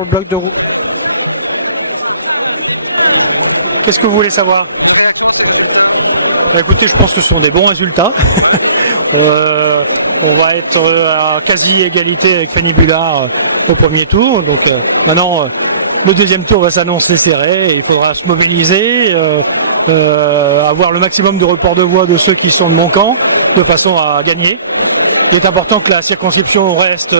pour le bloc de Rouen. Qu'est-ce que vous voulez savoir? Écoutez, je pense que ce sont des bons résultats. On va être à quasi égalité avec Fanny Bullard au premier tour. Donc maintenant, le deuxième tour va s'annoncer serré. Il faudra se mobiliser, avoir le maximum de report de voix de ceux qui sont de mon camp, de façon à gagner. Il est important que la circonscription reste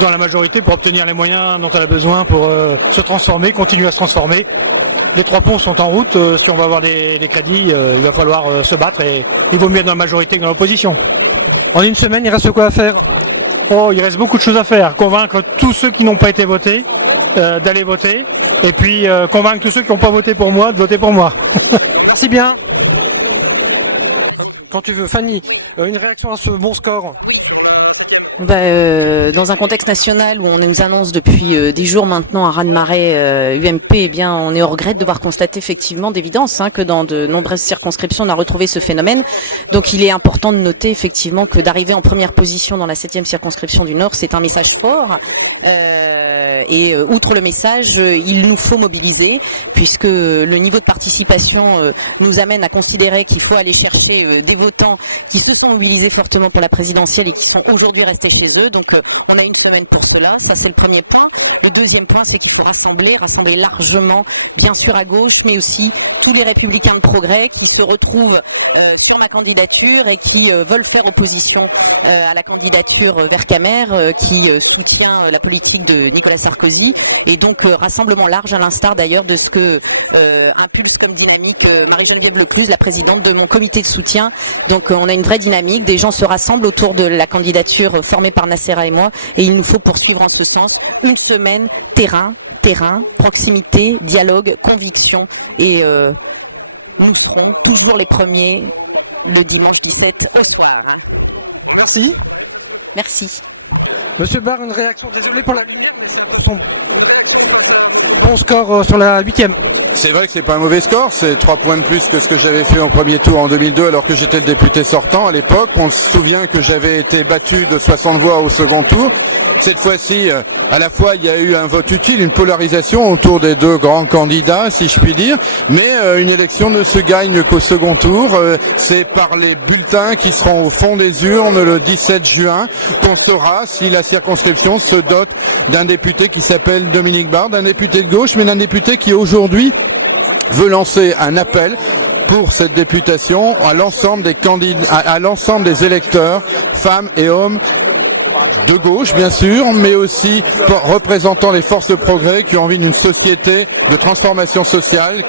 dans la majorité pour obtenir les moyens dont elle a besoin pour se transformer, continuer à se transformer. Les 3 ponts sont en route. Si on va avoir des crédits, il va falloir se battre et il vaut mieux être dans la majorité que dans l'opposition. En une semaine, il reste quoi à faire? Oh, il reste beaucoup de choses à faire. Convaincre tous ceux qui n'ont pas été votés d'aller voter et puis convaincre tous ceux qui n'ont pas voté pour moi de voter pour moi. Merci bien. Quand tu veux, Fanny, une réaction à ce bon score? Oui. Dans un contexte national où on nous annonce depuis 10 jours maintenant un raz-de-marée UMP, eh bien, on est au regret de devoir constater effectivement d'évidence que dans de nombreuses circonscriptions, on a retrouvé ce phénomène. Donc, il est important de noter effectivement que d'arriver en première position dans la 7e circonscription du Nord, c'est un message fort. Et outre le message, il nous faut mobiliser, puisque le niveau de participation nous amène à considérer qu'il faut aller chercher des votants qui se sont mobilisés fortement pour la présidentielle et qui sont aujourd'hui restés chez eux. Donc on a une semaine pour cela, ça c'est le premier point. Le deuxième point, c'est qu'il faut rassembler largement, bien sûr à gauche, mais aussi tous les républicains de progrès qui se retrouvent sur la candidature et qui veulent faire opposition à la candidature Vercamer qui soutient la politique de Nicolas Sarkozy, et donc rassemblement large, à l'instar d'ailleurs de ce que impulse comme dynamique Marie-Geneviève Lecluse, la présidente de mon comité de soutien. Donc on a une vraie dynamique, des gens se rassemblent autour de la candidature formée par Nacera et moi, et il nous faut poursuivre en ce sens. Une semaine, terrain, proximité, dialogue, conviction, et nous serons toujours les premiers le dimanche 17 au soir. Merci. Merci. Monsieur Barr, une réaction, désolé pour la lumière, mais c'est important. Bon score sur la 8e. C'est vrai que c'est pas un mauvais score, c'est 3 points de plus que ce que j'avais fait au premier tour en 2002 alors que j'étais le député sortant à l'époque. On se souvient que j'avais été battu de 60 voix au second tour. Cette fois-ci, à la fois il y a eu un vote utile, une polarisation autour des 2 grands candidats, si je puis dire, mais une élection ne se gagne qu'au second tour. C'est par les bulletins qui seront au fond des urnes le 17 juin qu'on saura si la circonscription se dote d'un député qui s'appelle Dominique Barr, d'un député de gauche, mais d'un député qui aujourd'hui veut lancer un appel pour cette députation à l'ensemble des candidats, à l'ensemble des électeurs, femmes et hommes de gauche bien sûr, mais aussi représentant les forces de progrès qui ont envie d'une société de transformation sociale,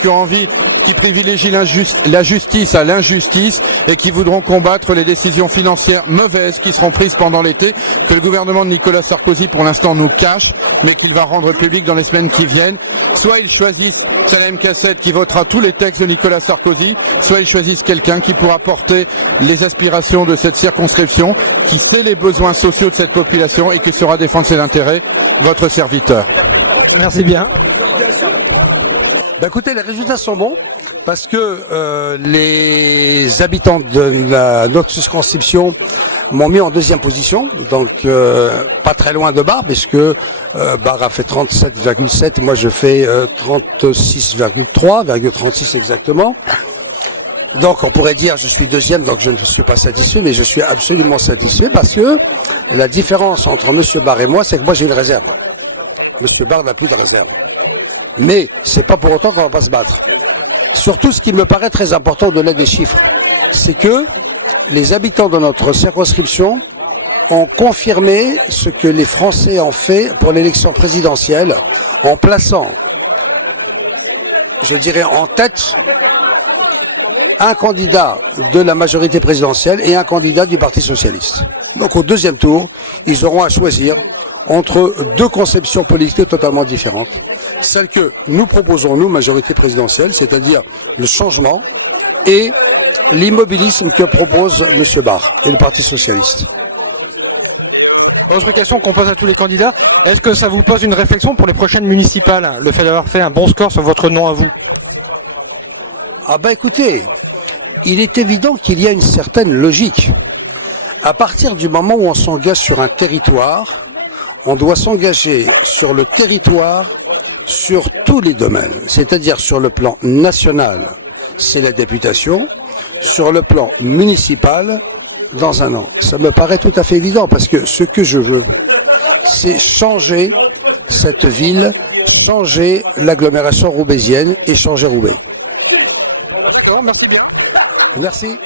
qui privilégient la justice à l'injustice et qui voudront combattre les décisions financières mauvaises qui seront prises pendant l'été, que le gouvernement de Nicolas Sarkozy pour l'instant nous cache, mais qu'il va rendre public dans les semaines qui viennent. Soit ils choisissent Salem Cassette qui votera tous les textes de Nicolas Sarkozy, soit ils choisissent quelqu'un qui pourra porter les aspirations de cette circonscription, qui sait les besoins sociaux de cette population et qui saura défendre ses intérêts, votre serviteur. Merci bien. Écoutez, les résultats sont bons parce que les habitants de notre circonscription m'ont mis en 2e position, donc pas très loin de Barre, puisque Barre a fait 37,7 et moi je fais 36,36 exactement. Donc on pourrait dire je suis 2e, donc je ne suis pas satisfait, mais je suis absolument satisfait parce que la différence entre Monsieur Barre et moi, c'est que moi j'ai une réserve. Monsieur Barre n'a plus de réserve. Mais c'est pas pour autant qu'on va pas se battre. Surtout, ce qui me paraît très important au-delà des chiffres, c'est que les habitants de notre circonscription ont confirmé ce que les Français ont fait pour l'élection présidentielle en plaçant, je dirais, en tête un candidat de la majorité présidentielle et un candidat du Parti socialiste. Donc au 2e tour, ils auront à choisir entre 2 conceptions politiques totalement différentes. Celle que nous proposons, nous, majorité présidentielle, c'est-à-dire le changement, et l'immobilisme que propose M. Barr et le Parti socialiste. Autre question qu'on pose à tous les candidats, est-ce que ça vous pose une réflexion pour les prochaines municipales, le fait d'avoir fait un bon score sur votre nom à vous? Écoutez, il est évident qu'il y a une certaine logique. À partir du moment où on s'engage sur un territoire, on doit s'engager sur le territoire, sur tous les domaines, c'est-à-dire sur le plan national, c'est la députation, sur le plan municipal, dans un an. Ça me paraît tout à fait évident parce que ce que je veux, c'est changer cette ville, changer l'agglomération roubaisienne et changer Roubaix. Merci bien. Merci.